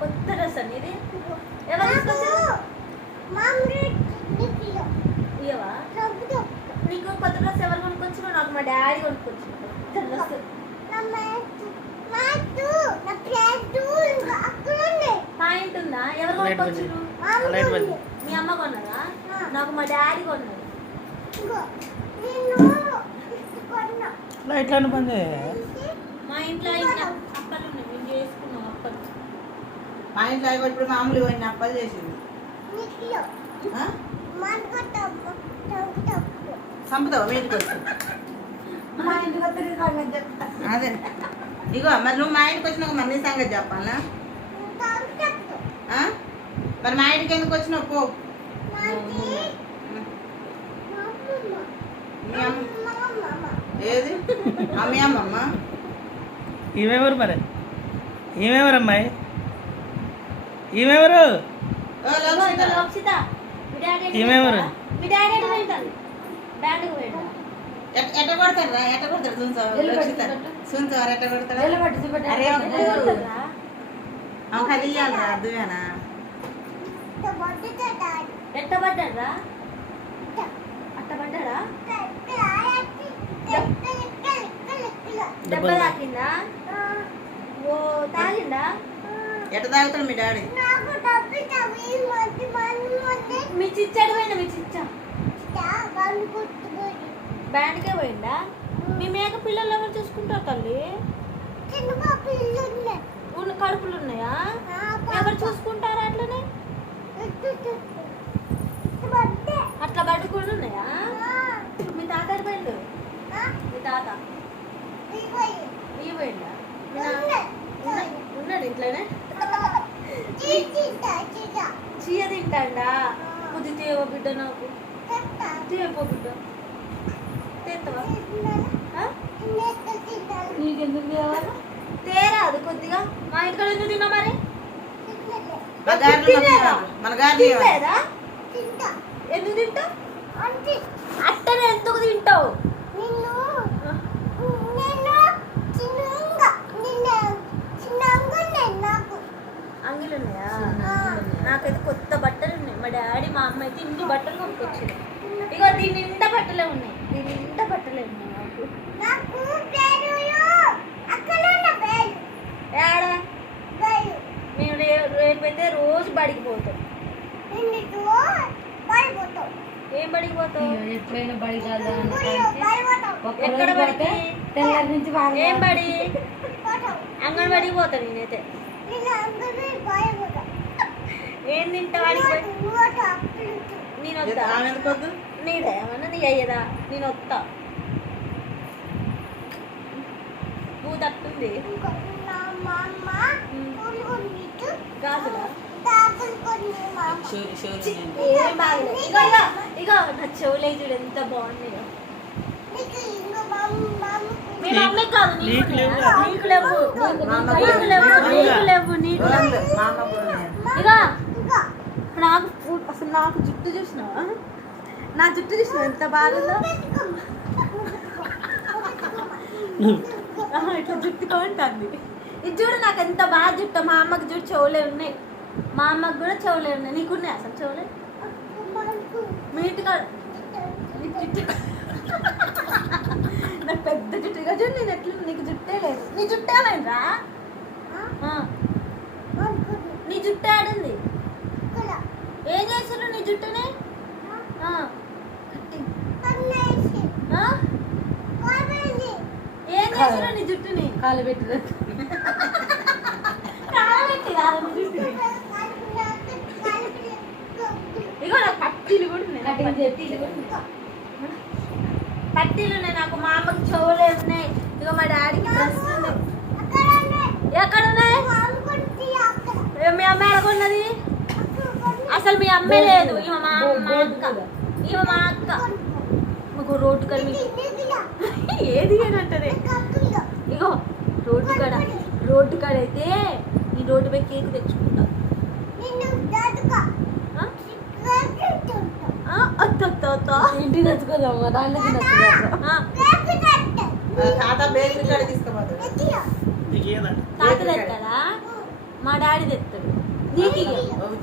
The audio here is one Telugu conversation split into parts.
కొత్త డ్రెస్ అండి ఇది. ఎవరు తీసుకొచ్చారు? ఇయ్యవా? నీకు కొత్త డ్రెస్ ఎవరు కొనుక్కొచ్చిన? నాకు మా డాడీ కొనుక్కొచ్చిన కొత్త డ్రెస్. పాయింట్ ఉందా? ఎవరు కొనుక్కొచ్చారు? మీ అమ్మ కొన్నదా? నాకు మా డాడీ కొన్నాడు. ఎట్లా పని? మా ఇంట్లో అప్పలు ఉన్నాయి, మేము చేసుకున్నాం అప్పలు. మా ఇంట్లో ఇప్పుడు మామూలు పోయిన అప్పలు చేసింది. సంపుతావా మీ ఇంటికి వచ్చి? మా ఇంటికి వస్తే అదే ఇగో మరి నువ్వు మా ఇంటికి వచ్చినావు, మరి నీ సంగతి చెప్పాలా? మరి మా ఇంటికి ఎందుకు వచ్చినావు? పో. ఏది మీ అమ్మమ్మ? ఈమెవరు మరి? ఈమెవరు అమ్మాయి? ఈమెవరు? ఈమెవరు? ఎట్ట కొడతారా? ఎట్ట కొడతారు? చూసారు ఎట్ట కొడతారా? అది ఇయ్యాలరా? అదువేనా? ఎట్టబడ్డా? అట్టబడ్డా? దెబ్బ తాకిందా? ఓ తాగిందా? ఎట్ట తాగుతాడు మీ డాడీ? మీ చిచ్చాడు పోయిందా? మీ చిచ్చా బ్యాండ్కే పోయిందా? మీ మేక పిల్లలు ఎవరు చూసుకుంటారు తల్లి? కడుపులు ఉన్నాయా? ఎవరు చూసుకుంటారా? అట్లనే అట్లా పట్టుకుని ఉన్నాయా? మీ తాత పోయిండు? మీ తాత ఈ పోయిందా? ఉన్నాడు ఇంట్లోనే. చీయ తింటాడా? కొద్ది తేవ బిడ్డ, నాకు తేపో బిడ్డ. తేస్తావా? నీకెందుకు తేవాలి? తేరాదు కొద్దిగా. మా ఇంట్లో ఎందుకు తిన్నా మరి? తినలేదా? ఎందుకు తింటావు? అట్టనే ఎందుకు తింటావు? అంగిలు ఉన్నాయా? నాకైతే కొత్త బట్టలు ఉన్నాయి. మా డాడీ మా అమ్మ అయితే ఇన్ని బట్టలు కొనుక్కొచ్చారు. ఇగో దీని నిండా బట్టలే ఉన్నాయి. దీని నిండా బట్టలే ఉన్నాయి నాకు. ఏడా? నేను రేపైతే రోజు బడికి పోతాం. ఏం బడికి పోతావు? ఎప్పుడైనా బడి కాదు. ఎక్కడ బడికి? ఏం బడి? అంగన్వాడికి పోతా నేనైతే. ఏం తింటా? నేను వస్తా. నీదే ఏమన్నా? నీ అయ్యదా? నేను వస్తా. నువ్వు తట్టుంది గాజులా? ఏం బాగలేదు. ఇగో నా చెవులే చూడు ఎంత బాగున్నాయో. మీ మమ్మీ కాదు, నీకు లేవు. ఇగో నాకు అసలు నాకు జుట్టు చూసినావా? నా జుట్టు చూసినావు ఎంత బాగుందో? ఇట్లా జుట్టుకో ఉంటుంది. ఇది చూడు నాకు ఎంత బాగా జుట్టు. మా అమ్మకి జుట్టు చెవులే ఉన్నాయి. మా అమ్మకి కూడా చెవులే ఉన్నాయి. నీకున్నాయి అసలు చెవులే? మీ ఇంటికాడ జుట్టు నాకు పెద్ద జుట్టుగా చూడు. నేను ఎట్లా? నీకు జుట్టే లేదు. నీ జుట్టు ఏమైందా? నీ జుట్టు ఆడింది. ఏం చేసారు నీ జుట్టుని? ఏం చేసారు నీ జుట్టుని? కాలు పెట్టి ఇగో నాకు పట్టీలు కూడా ఉన్నాయి. పట్టీలు ఉన్నాయి నాకు. మా అమ్మకి చెవులే ఉన్నాయి. ఇగో మా డాడీకి డ్రెస్ ఉంది. ఎక్కడ ఉన్నాయి? మీ అమ్మ ఎలాగొన్నది? అసలు మీ అమ్మే లేదు. ఇవ మా అక్క. ఇవ మా అక్క. మాకు రోడ్డు కడ ఏది అంటది. ఇగో రోడ్డు కాడ అయితే ఈ రోడ్డు పై కేక్ తెచ్చుకుంటా. ఇంటికి తెచ్చుకోదామా? తాత బేకరీ కాడ తీసుకోపోతాడు. తాత దగ్గర మా డాడీ తెస్తాడు నీకు ఇక.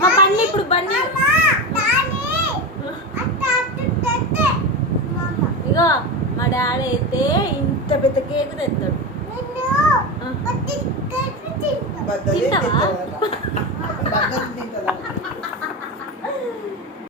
మా బండి ఇప్పుడు బండి ఇగో మా డాడీ అయితే ఇంత పెద్ద కేక్ తెస్తాడు. బద్దలే తింటావా? తింటావా? బద్దలు తింటావా?